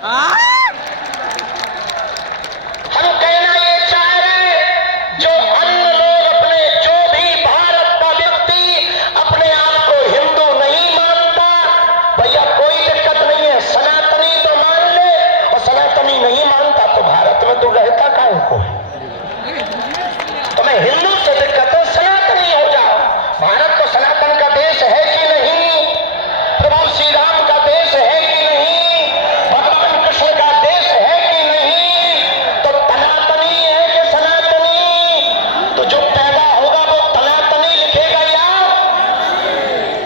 हम कहना ये चाह रहे जो अन्य लोग अपने, जो भी भारत का व्यक्ति अपने आप को हिंदू नहीं मानता, भैया कोई दिक्कत नहीं है, सनातनी तो मान ले, और सनातनी नहीं मानता तो भारत में तो रहता काहे को? तुम्हें हिंदू से दिक्कत है, सनातनी हो जाओ। भारत तो सनातन का देश है कि नहीं? प्रभु श्री राम का देश है कि नहीं? भगवान कृष्ण का देश है कि नहीं? तो तनातनी है कि सनातनी? तो जो पैदा होगा वो तनातनी लिखेगा या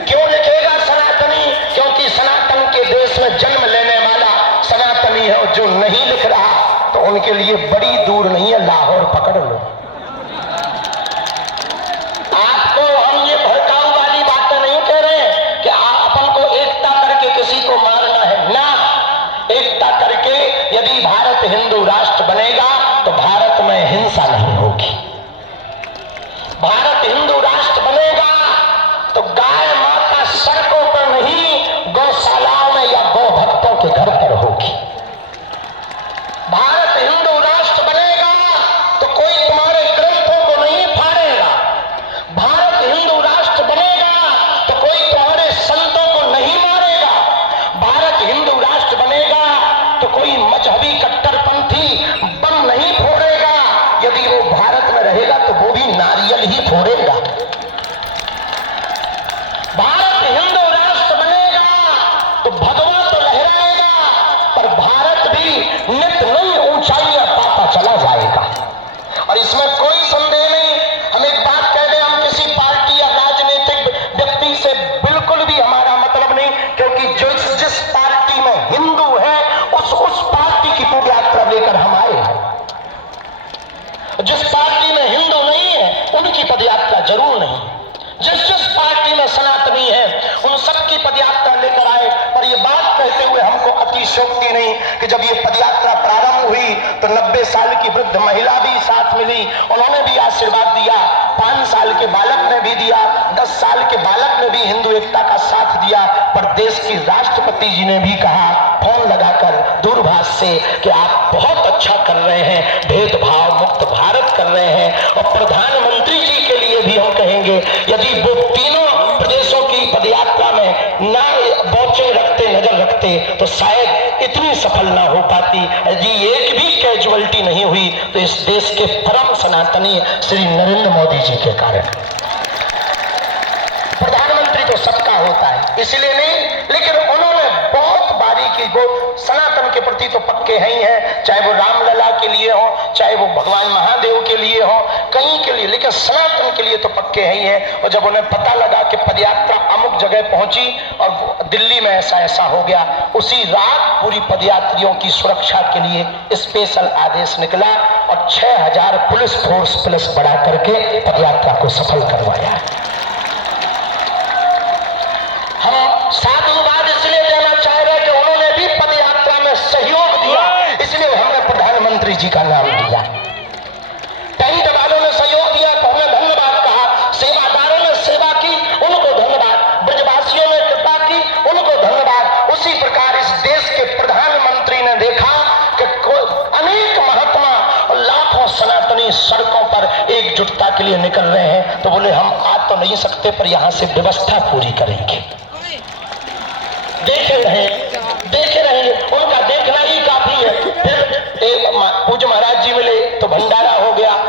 क्यों लिखेगा सनातनी? क्योंकि सनातन के देश में जन्म लेने वाला सनातनी है, और जो नहीं लिख रहा तो उनके लिए बड़ी दूर नहीं है, लाहौर पकड़ लो। आपको हम ये भड़काऊ वाली बातें नहीं कह रहे हैं कि अपन को एकता करके किसी को मारना है ना। एकता करके यदि भारत हिंदू राष्ट्र बनेगा तो भारत में हिंसा नहीं होगी। भारत हिंदू राष्ट्र बनेगा तो गाय माता सड़कों पर नहीं, गौशालाओं में या गौ भक्तों के घर पर होगी। भारत हिंदू राष्ट्र बनेगा तो कोई तुम्हारे ग्रंथों को नहीं फाड़ेगा। भारत हिंदू राष्ट्र बनेगा तो कोई तुम्हारे संतों को नहीं मारेगा। भारत हिंदू राष्ट्र बनेगा तो कोई मजहबी कट्टरपंथी बम नहीं फोड़ेगा। यदि वो भारत में रहेगा तो वो भी नारियल ही फोड़ेगा। भारत हिंदू राष्ट्र बनेगा तो भगवा तो लहराएगा, पर भारत भी नित नई ऊंचाइयां पाता चला जाएगा। और इसमें कोई संदेह नहीं। हम एक बात कह दें, हम किसी पार्टी या राजनीतिक व्यक्ति से बिल्कुल भी हमारा मतलब नहीं, क्योंकि जिस पार्टी में हिंदू है उस पार्टी की पूरी यात्रा लेकर हम आए हैं। जिस पार्टी में हिंदू नहीं है उनकी पदयात्रा जरूर नहीं। जिस पार्टी में सनातनी है उन सबकी पदयात्रा लेकर आए। पर यह बात कहते हुए हमको अतिशयोक्ति नहीं कि जब ये पदयात्रा प्रारंभ हुई तो 90 साल की वृद्ध महिला भी साथ मिली, उन्होंने भी आशीर्वाद दिया। 5 साल के बालक ने भी दिया, 10 साल के बालक ने भी हिंदू एकता का साथ दिया। पर देश की राष्ट्रपति जी ने भी कहा फोन लगाकर दूरभाष से कि आप बहुत अच्छा कर रहे हैं, भेदभाव मुक्त भारत कर रहे हैं। और प्रधानमंत्री जी के लिए भी हम कहेंगे, यदि वो तीनों प्रदेशों की पदयात्रा में ना वॉचिंग रखते, नजर रखते, तो शायद इतनी सफल ना हो पाती। यदि एक भी कैजुअलिटी नहीं हुई तो इस देश के परम सनातनी श्री नरेंद्र मोदी जी के कारण। प्रधानमंत्री तो सबका होता है इसलिए नहीं, लेकिन उन्होंने बहुत बारीकी, वो सनातन के प्रति तो पक्के हैं ही हैं, चाहे वो रामलला के लिए हो, चाहे वो भगवान महादेव के लिए हो, कहीं के लिए, लेकिन सनातन के लिए तो पक्के हैं ही हैं। और जब उन्हें पता लगा कि पदयात्रा अमुक जगह पहुंची और दिल्ली में ऐसा हो गया, उसी रात पूरी पदयात्रियों की सुरक्षा के लिए स्पेशल आदेश निकला और 6000 पुलिस फोर्स प्लस बढ़ा करके पदयात्रा को सफल करवाया। हम साधुवाद इसलिए देना चाह रहे हैं कि उन्होंने भी पदयात्रा में सहयोग दिया, इसलिए हमने प्रधानमंत्री जी का नाम दिया। टेंट वालों ने सहयोग दिया तो हमने धन्यवाद कहा, सेवादारों ने सेवा की उनको धन्यवाद, ब्रजवासियों ने कृपा की उनको धन्यवाद। उसी प्रकार इस देश के प्रधानमंत्री ने देखा कि अनेक महात्मा और लाखों सनातनी सड़कों पर एकजुटता के लिए निकल रहे हैं, तो बोले हम आ तो नहीं सकते पर यहां से व्यवस्था पूरी करेंगे। देखे रहेंगे, उनका देखना ही काफी है। फिर पूज्य महाराज जी मिले तो भंडारा